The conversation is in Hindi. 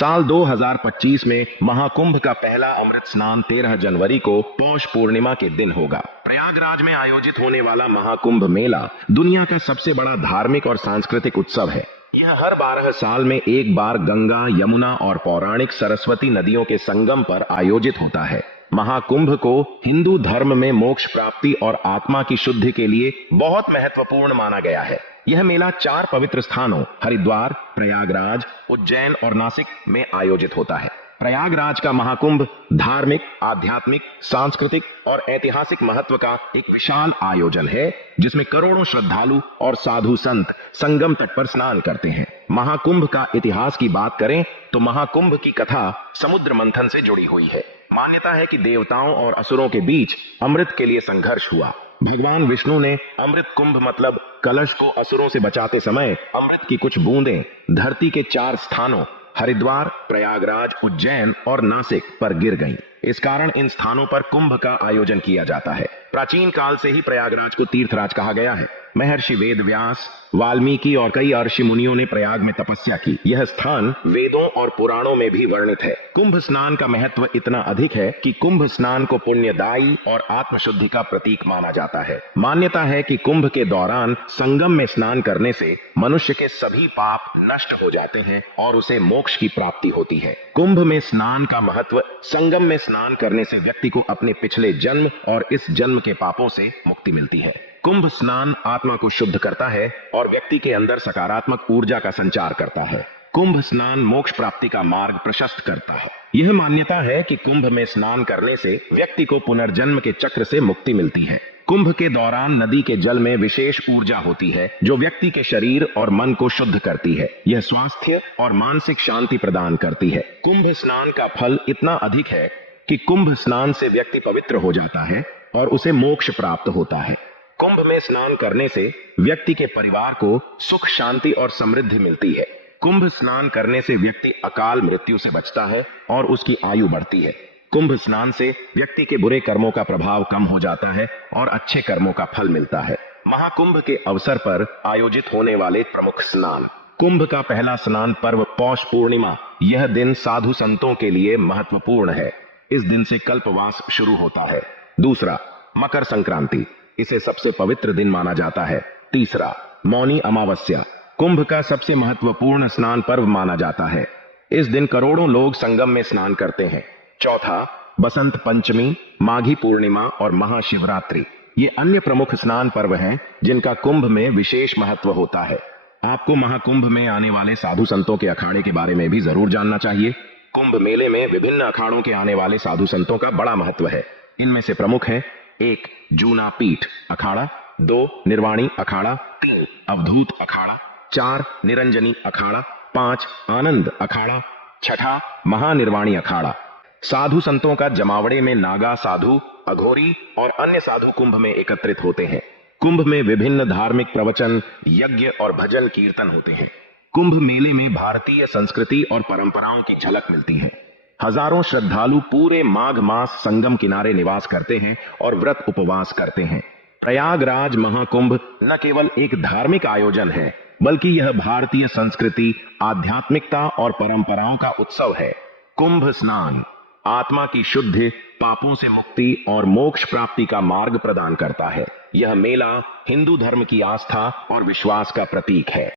साल 2025 में महाकुंभ का पहला अमृत स्नान 13 जनवरी को पौष पूर्णिमा के दिन होगा। प्रयागराज में आयोजित होने वाला महाकुंभ मेला दुनिया का सबसे बड़ा धार्मिक और सांस्कृतिक उत्सव है। यह हर 12 साल में एक बार गंगा, यमुना और पौराणिक सरस्वती नदियों के संगम पर आयोजित होता है। महाकुंभ को हिंदू धर्म में मोक्ष प्राप्ति और आत्मा की शुद्धि के लिए बहुत महत्वपूर्ण माना गया है। यह मेला 4 पवित्र स्थानों हरिद्वार, प्रयागराज, उज्जैन और नासिक में आयोजित होता है। प्रयागराज का महाकुंभ धार्मिक, आध्यात्मिक, सांस्कृतिक और ऐतिहासिक महत्व का एक विशाल आयोजन है, जिसमें करोड़ों श्रद्धालु और साधु संत संगम तट पर स्नान करते हैं। महाकुंभ का इतिहास की बात करें तो महाकुंभ की कथा समुद्र मंथन से जुड़ी हुई है। मान्यता है कि देवताओं और असुरों के बीच अमृत के लिए संघर्ष हुआ। भगवान विष्णु ने अमृत कुंभ मतलब कलश को असुरों से बचाते समय अमृत की कुछ बूंदें धरती के 4 स्थानों हरिद्वार, प्रयागराज, उज्जैन और नासिक पर गिर गईं। इस कारण इन स्थानों पर कुंभ का आयोजन किया जाता है। प्राचीन काल से ही प्रयागराज को तीर्थराज कहा गया है। महर्षि वेद व्यास, वाल्मीकि और कई ऋषि मुनियों ने प्रयाग में तपस्या की। यह स्थान वेदों और पुराणों में भी वर्णित है। कुंभ स्नान का महत्व इतना अधिक है कि कुंभ स्नान को पुण्यदायी और आत्मशुद्धि का प्रतीक माना जाता है। मान्यता है कि कुंभ के दौरान संगम में स्नान करने से मनुष्य के सभी पाप नष्ट हो जाते हैं और उसे मोक्ष की प्राप्ति होती है। कुंभ में स्नान का महत्व: संगम में स्नान करने से व्यक्ति को अपने पिछले जन्म और इस जन्म के पापों से मुक्ति मिलती है। कुंभ स्नान आत्मा को शुद्ध करता है और व्यक्ति के अंदर सकारात्मक ऊर्जा का संचार करता है। कुंभ स्नान मोक्ष प्राप्ति का मार्ग प्रशस्त करता है। यह मान्यता है कि कुंभ में स्नान करने से व्यक्ति को पुनर्जन्म के चक्र से मुक्ति मिलती है। कुंभ के दौरान नदी के जल में विशेष ऊर्जा होती है, जो व्यक्ति के शरीर और मन को शुद्ध करती है। यह स्वास्थ्य और मानसिक शांति प्रदान करती है। कुंभ स्नान का फल इतना अधिक है कि कुंभ स्नान से व्यक्ति पवित्र हो जाता है और उसे मोक्ष प्राप्त होता है। कुंभ में स्नान करने से व्यक्ति के परिवार को सुख, शांति और समृद्धि मिलती है। कुंभ स्नान करने से व्यक्ति अकाल मृत्यु से बचता है और उसकी आयु बढ़ती है। कुंभ स्नान से व्यक्ति के बुरे कर्मों का प्रभाव कम हो जाता है और अच्छे कर्मों का फल मिलता है। महाकुंभ के अवसर पर आयोजित होने वाले प्रमुख स्नान: कुंभ का पहला स्नान पर्व पौष पूर्णिमा। यह दिन साधु संतों के लिए महत्वपूर्ण है। इस दिन से कल्पवास शुरू होता है। दूसरा, मकर संक्रांति। इसे सबसे पवित्र दिन माना जाता है। तीसरा, मौनी अमावस्या। कुंभ का सबसे महत्वपूर्ण स्नान पर्व माना जाता है। इस दिन करोड़ों लोग संगम में स्नान करते हैं। चौथा, बसंत पंचमी, माघी पूर्णिमा और महाशिवरात्रि। ये अन्य प्रमुख स्नान पर्व हैं जिनका कुंभ में विशेष महत्व होता है। आपको महाकुंभ में आने वाले साधु संतों के अखाड़े के बारे में भी जरूर जानना चाहिए। कुंभ मेले में विभिन्न अखाड़ों के आने वाले साधु संतों का बड़ा महत्व है। इनमें से प्रमुख है: 1. जूना पीठ अखाड़ा, 2. निर्वाणी अखाड़ा, 3. अवधूत अखाड़ा, 4. निरंजनी अखाड़ा, 5. आनंद अखाड़ा, 6. महानिर्वाणी अखाड़ा। साधु संतों का जमावड़े में नागा साधु, अघोरी और अन्य साधु कुंभ में एकत्रित होते हैं। कुंभ में विभिन्न धार्मिक प्रवचन, यज्ञ और भजन कीर्तन होते हैं। कुंभ मेले में भारतीय संस्कृति और परंपराओं की झलक मिलती है। हजारों श्रद्धालु पूरे माघ मास संगम किनारे निवास करते हैं और व्रत उपवास करते हैं। प्रयागराज महाकुंभ न केवल एक धार्मिक आयोजन है, बल्कि यह भारतीय संस्कृति, आध्यात्मिकता और परंपराओं का उत्सव है। कुंभ स्नान आत्मा की शुद्धि, पापों से मुक्ति और मोक्ष प्राप्ति का मार्ग प्रदान करता है। यह मेला हिंदू धर्म की आस्था और विश्वास का प्रतीक है।